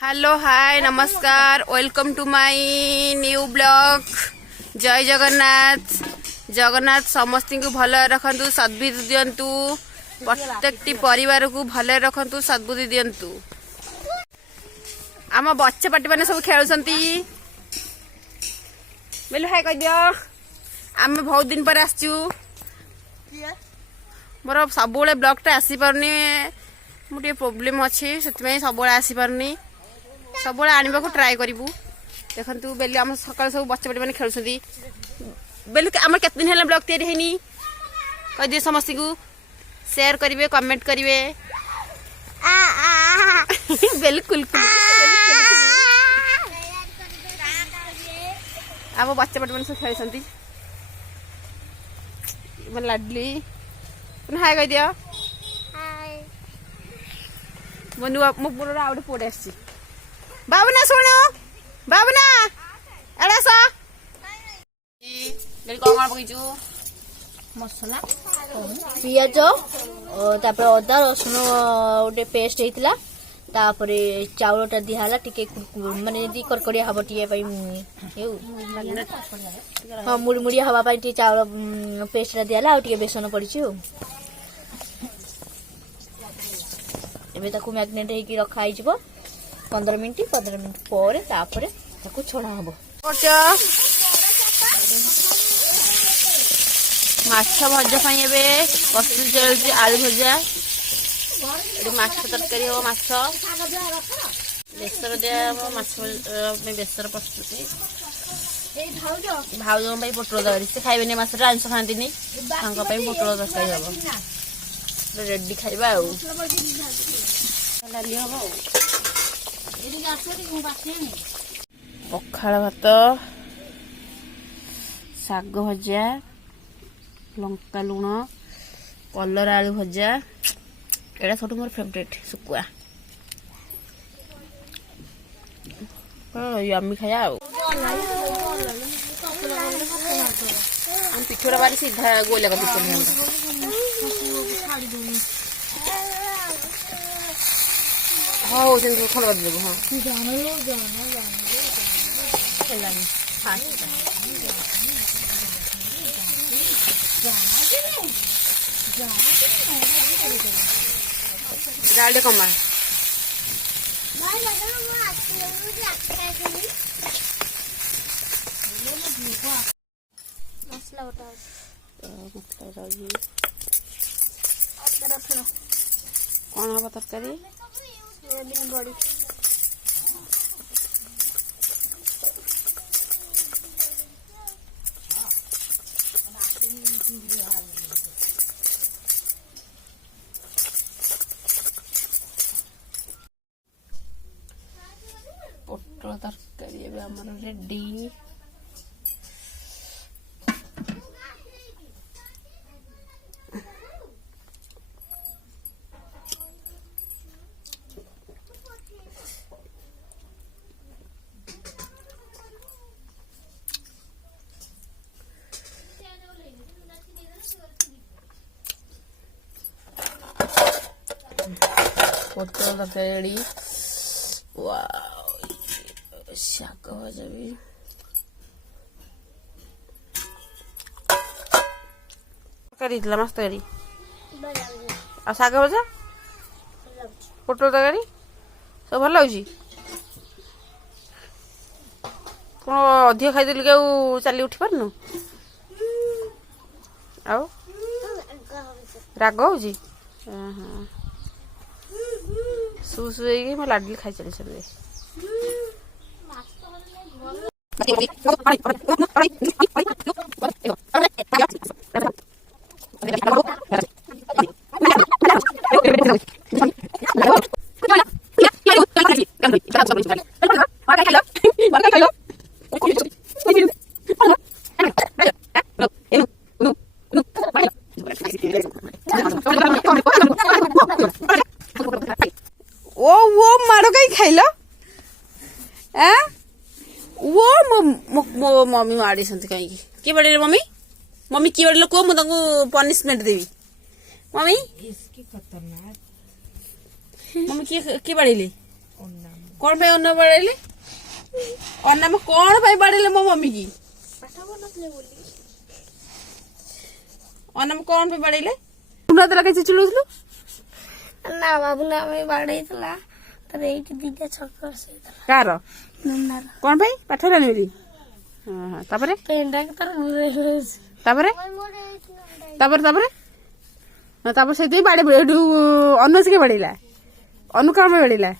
Hello hi नमस्कार welcome to my new blog. जय जगन्नाथ। जगन्नाथ समस्त को भल रखु सद्बुद्धि दिंतु प्रत्येक परिवार को भल रखु सद्बुद्धि दिंतु। आम बच्चे पार्टी मैंने सब खेलुंती बोले हाय कह दियो। आम बहुत दिन पर आसचु मोर सब ब्लॉग टा आसी पारनी मुझे प्रोब्लेम अच्छी से सब आसी पारनी सब आने को ट्राए करूँ। देखु बेली आम सकाल सब बच्चे बच्चे मैंने खेलुंट बेलू आम केत दिन है ब्लॉग तैयारी कह दिए समस्त को शेयर करेंगे कमेंट करेंगे बिल्कुल आम बच्चे बच्चे मैंने सब खेलुंट मैं लाडली हाय कह दियो। मो नुआ मो मोर आ गोटे पुअटे आसी बाबुना शुणु बाबुना एड़ा सा कौन पकईचु मसला पियाज तापर अदा रसुण गोटे पेस्ट होता तापरे चाउलटा दिहला टिके माने दी करकड़िया हब टिके हाँ मुड़मुड़िया हवा टे चाउल पेस्टा दिहला आ टिके बेसन पड़ी एबे मैग्नेट होगी रखाई 15 मिनट पर तापरे छणा हम माछ भजा प्रस्तुत चलती आलू भजा माछ तरकारी हम माछ बेसर दिया बेसर प्रस्तुति भाउज पोटल तरकारी से खाइबे माछ आइंस खाती पोटल तरकारी हम रेडी खाइबा डाली हम पखाड़ भात शाग भजा लंका लुण कलर आलू भजा एटा सब मोर फेवरेट सुकुआ यम्मी खाया पिठोरा बारी सीधा गोलिया कर हाँ खंड कर देबो हाँ डाल कमा मसला कौन हम तरकारी बड़ी पोटल तरकारी रेडी पोटल तरकारी शाग भजा भी तरकारी माछ तरकारी आ शाग भजा पोटल तरकारी सब भल लगे कौन अधिक खाईदेलु कि चली उठी पारनु आ राग हो सुसु मैं लाडली खाई चली सब वो मारो कहीं खाइल वो मो मम्मी माड़ी कहीं किए बड़े मम्मी मम्मी किए बड़े को मुझे पनिशमेंट देवी मम्मी इसकी खतरनाक मम्मी किए बड़े कौन पे अन्न बाड़ेले अन्न में कौन पे बाड़ेले मो मम्मी की अन्न में कौन पे बाड़ेले पुना तला कैसे चिल्लुथलु ना बाबू ना मैं बाड़ेइतला तर एठी दिटा छक्कर सहित कार नन्नार कौन पे पाठ लानी बोली हां हां तापरे पेंडा के तर तापरे तापरे तापरे ना तापर से बाड़े एडू अन्न से के बाड़ेला अनु काम में बाड़ेला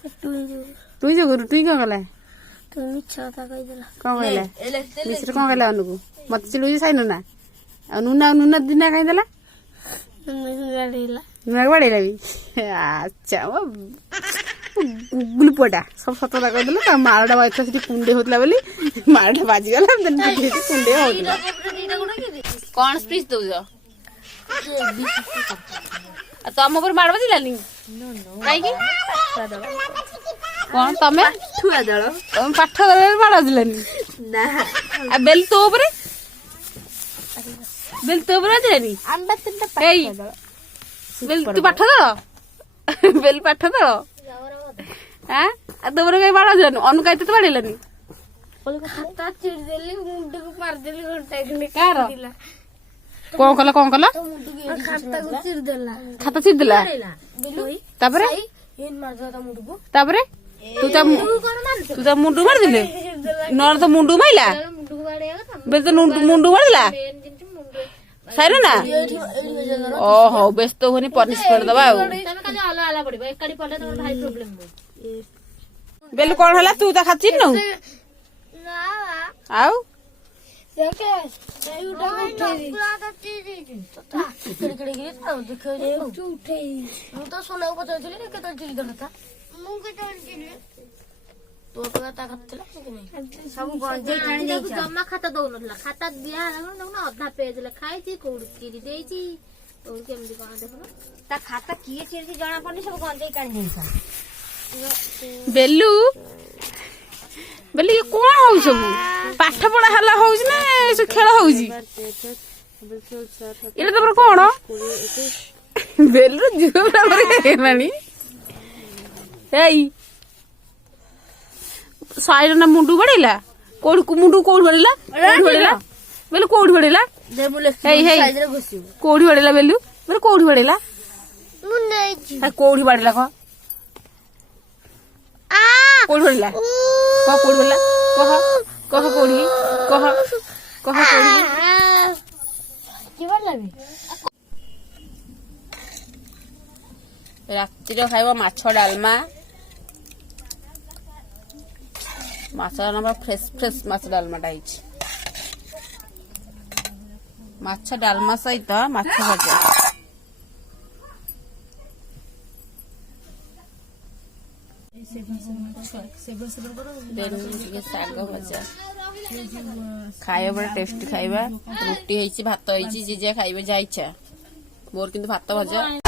तुई जो गुरु तुई कौन गला तू मिछा ता कहि देला कौन गला मिश्र कौन गला अनु को मत चिल्लु साइनो ना नुना नुना दिना कहि देला गाड़ीला नुना बाड़ेला भी अच्छा वो गुलपोटा सब सतला कर देला ता मारडा बाइक से कुंडे होतला बोली मारडा बाजी गला देन कुंडे होतला कौन स्पीच दउ जो तो हम ऊपर मार बजिलानी काई की कौन तमे छुआ दळ तुम पाठ मार बजिलानी ना आ बेल तो ऊपर बजिलानी अंडा तिनटा एई बेल तू पाठ दळ बेल पाठ दळ हां आ तोबर कई मार बजिलानी अनु काई तो बाड़ेलानी खाता चिड़ देली मुंड को मार देली घंटा खंडे कार कौन कला खाता को चिड़ देला खाता चिर देला तापरे इन मार दता मुंड को तापरे तू ता मुंडू मार दिले नर तो मुंडू माइला मुंड को बाड़ेगा बेल तो मुंडू मार दिला साइरो ना ओहो व्यस्त होनी पनिशमेंट दबा तमे काले आला आला पड़िबो एकड़ी पड़ले तो भारी प्रॉब्लम हो बेल कौन हला तू ता खाची न ना आउ देखे ए उठा उठे ता कड़ी गिरे तो देखो रे उठे मु तो सोना को पचाइली ने केतो चिल दला था मु केतो चिल तो पता ता खतला कि नहीं सब गंजे टाणी नहीं जम्मा खाता दउनला खाता बिया ना अधा पेज ले खाई छी कोड चिरी देई छी तो केमदी कोन देखो ता खाता किए चिरी जणा पनी सब गंजे टाणी नहीं बेलू बेली ये कौन हो सब पाठ पढ़ा हला हो ना से खेल हो इला तमर कौन बेलू जीव बराबर हेलानी एई साइड ना मुंडू बड़ेला कोड मुंडू कोड बड़ेला बेलू कोड बड़ेला दे मुले साइड रे घुसी कोडी बड़ेला बेलू बेलू कोडी बड़ेला मु नहीं है कोडी बड़ेला को कोडी बड़ेला कह कोडी बड़ेला कह कोडी कह कोडी की बड़ला भी रात्रि खाइबा माछ डालमा माछ डालमा फ्रेश फ्रेश माछ डालमा डाइछ माछ डालमा सहित माछ भजा शाग भजा खाइबा बड़ा टेस्टी खाइबा रुटी होइछि भात होइछि जे जे खाइबे जा इच्छा मोर किंतु भात भजा